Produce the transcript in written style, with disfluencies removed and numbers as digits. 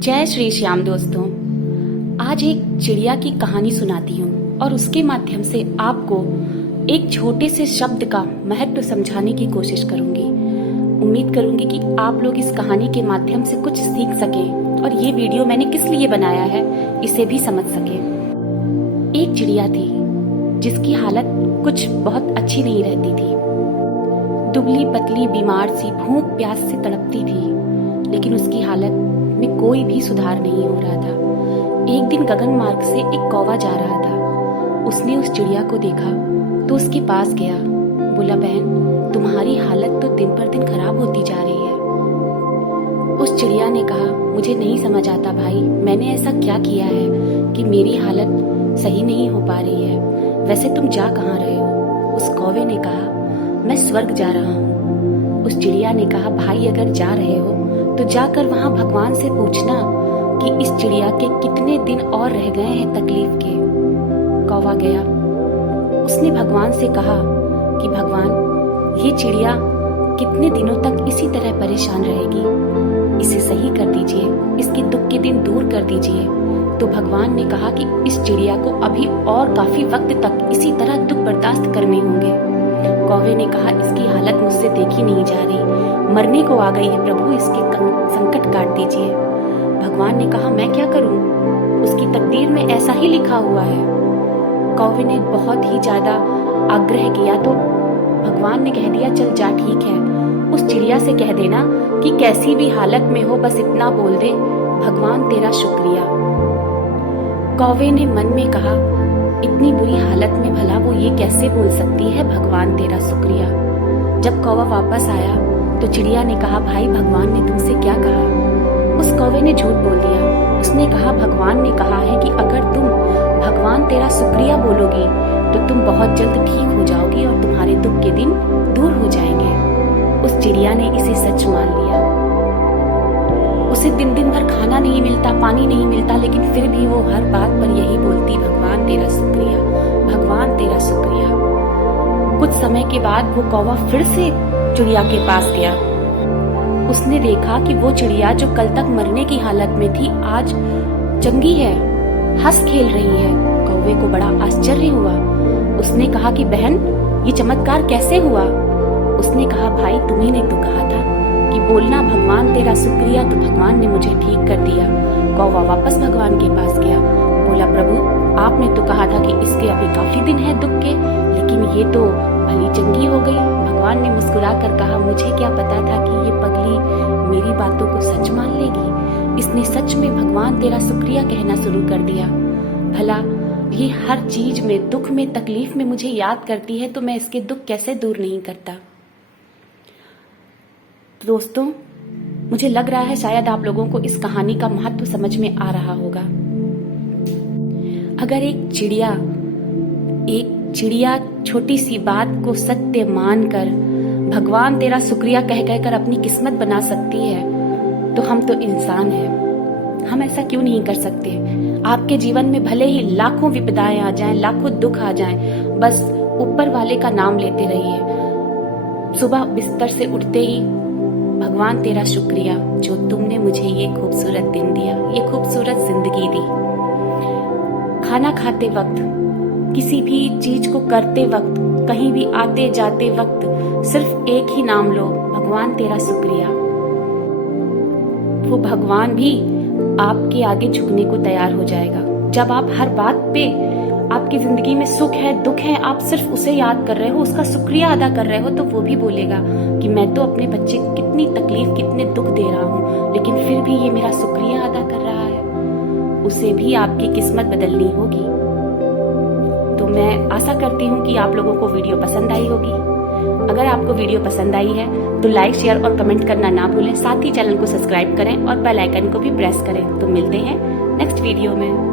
जय श्री श्याम दोस्तों। आज एक चिड़िया की कहानी सुनाती हूँ और उसके माध्यम से आपको एक छोटे से शब्द का महत्व समझाने की कोशिश करूंगी। उम्मीद करूंगी कि आप लोग इस कहानी के माध्यम से कुछ सीख सकें और ये वीडियो मैंने किस लिए बनाया है इसे भी समझ सकें। एक चिड़िया थी जिसकी हालत कुछ बहुत अच्छी नहीं रहती थी। दुबली पतली बीमार सी भूख प्यास से तड़पती थी, लेकिन उसकी हालत में कोई भी सुधार नहीं हो रहा था। एक दिन गगन मार्ग से एक कौवा जा रहा था। उसने उस चिड़िया को देखा तो उसके पास गया। बोला, बहन, तुम्हारी हालत तो दिन पर दिन खराब होती जा रही है। उस चिड़िया ने कहा, मुझे नहीं समझ आता भाई, मैंने ऐसा क्या किया है कि मेरी हालत सही नहीं हो पा रही है। वैसे तुम जा कहाँ रहे हो? उस कौवे ने कहा, मैं स्वर्ग जा रहा हूँ। उस चिड़िया ने कहा, भाई अगर जा रहे हो तो जाकर वहां भगवान से पूछना कि इस चिड़िया के कितने दिन और रह गए हैं तकलीफ के। कौवा गया। उसने भगवान से कहा कि भगवान, ये चिड़िया कितने दिनों तक इसी तरह परेशान रहेगी, इसे सही कर दीजिए, इसके दुख के दिन दूर कर दीजिए। तो भगवान ने कहा कि इस चिड़िया को अभी और काफी वक्त तक इसी तरह दुख बर्दाश्त करने होंगे। कौवे ने कहा, इसकी हालत मुझसे देखी नहीं जा रही, मरने को आ गई है प्रभु, इसके संकट काट दीजिए। भगवान ने कहा, मैं क्या करूं, उसकी तकदीर में ऐसा ही लिखा हुआ है। कौवे ने बहुत ही ज्यादा आग्रह किया तो भगवान ने कह दिया, चल जा, ठीक है। उस चिड़िया से कह देना कि कैसी भी हालत में हो बस इतना बोल दे, भगवान तेरा शुक्रिया। कौवे ने मन में कहा, इतनी बुरी हालत में भला वो ये कैसे बोल सकती है, भगवान तेरा शुक्रिया। जब कौवा वापस आया तो चिड़िया ने कहा, भाई भगवान ने तुमसे क्या कहा? उस कौवे ने झूठ बोल दिया। उसने कहा, भगवान ने कहा है कि अगर तुम भगवान तेरा शुक्रिया बोलोगी तो तुम बहुत जल्द ठीक हो जाओगी और तुम्हारे दुख के दिन दूर हो जाएंगे। उस चिड़िया ने इसे सच मान लिया। उसे दिन दिन भर खाना नहीं मिलता, पानी नहीं मिलता, लेकिन फिर भी वो हर बात पर यही बोलती, भगवान तेरा शुक्रिया, भगवान तेरा शुक्रिया। कुछ समय के बाद वो कौवा फिर से चिड़िया के पास गया। उसने देखा कि वो चिड़िया जो कल तक मरने की हालत में थी आज चंगी है, हंस खेल रही है। कौवे को बड़ा आश्चर्य हुआ। उसने कहा कि बहन, ये चमत्कार कैसे हुआ? उसने कहा, भाई तुम्ही ने तो कहा था कि बोलना भगवान तेरा शुक्रिया, तो भगवान ने मुझे ठीक कर दिया। कौवा वापस भगवान के पास गया। बोला, प्रभु आपने तो कहा था कि इसके अभी काफी दिन है दुख के, लेकिन ये तो भली चंगी हो गई। भगवान ने मुस्कुरा कर कहा, मुझे क्या पता था कि ये पगली मेरी बातों को सच मान लेगी। इसने सच में भगवान तेरा शुक्रिया कहना शुरू कर दिया। भला ये हर चीज में, दुख में, तकलीफ में मुझे याद करती है, तो मैं इसके दुख कैसे दूर नहीं करता। दोस्तों, मुझे लग रहा है शायद आप लोगों को इस कहानी का महत्व समझ में आ रहा होगा। अगर एक चिड़िया छोटी सी बात को सत्य मानकर भगवान तेरा शुक्रिया कह कहकर अपनी किस्मत बना सकती है, तो हम तो इंसान हैं, हम ऐसा क्यों नहीं कर सकते? आपके जीवन में भले ही लाखों विपदाएं आ जाएं, लाखों दुख आ जाएं, बस ऊपर वाले का नाम लेते रहिए। सुबह बिस्तर से उठते ही, भगवान तेरा शुक्रिया जो तुमने मुझे ये खूबसूरत दिन दिया, ये खूबसूरत जिंदगी दी। खाना खाते वक्त, किसी भी चीज को करते वक्त, कहीं भी आते जाते वक्त सिर्फ एक ही नाम लो, भगवान तेरा शुक्रिया। वो भगवान भी आपके आगे झुकने को तैयार हो जाएगा। जब आप हर बात पे, आपकी जिंदगी में सुख है दुख है, आप सिर्फ उसे याद कर रहे हो, उसका शुक्रिया अदा कर रहे हो, तो वो भी बोलेगा कि मैं तो अपने बच्चे को कितनी तकलीफ, कितने दुख दे रहा हूँ, लेकिन फिर भी ये मेरा शुक्रिया अदा कर रहा है। उसे भी आपकी किस्मत बदलनी होगी। तो मैं आशा करती हूँ कि आप लोगों को वीडियो पसंद आई होगी। अगर आपको वीडियो पसंद आई है तो लाइक, शेयर और कमेंट करना ना भूलें। साथ ही चैनल को सब्सक्राइब करें और बेल आइकन को भी प्रेस करें। तो मिलते हैं नेक्स्ट वीडियो में।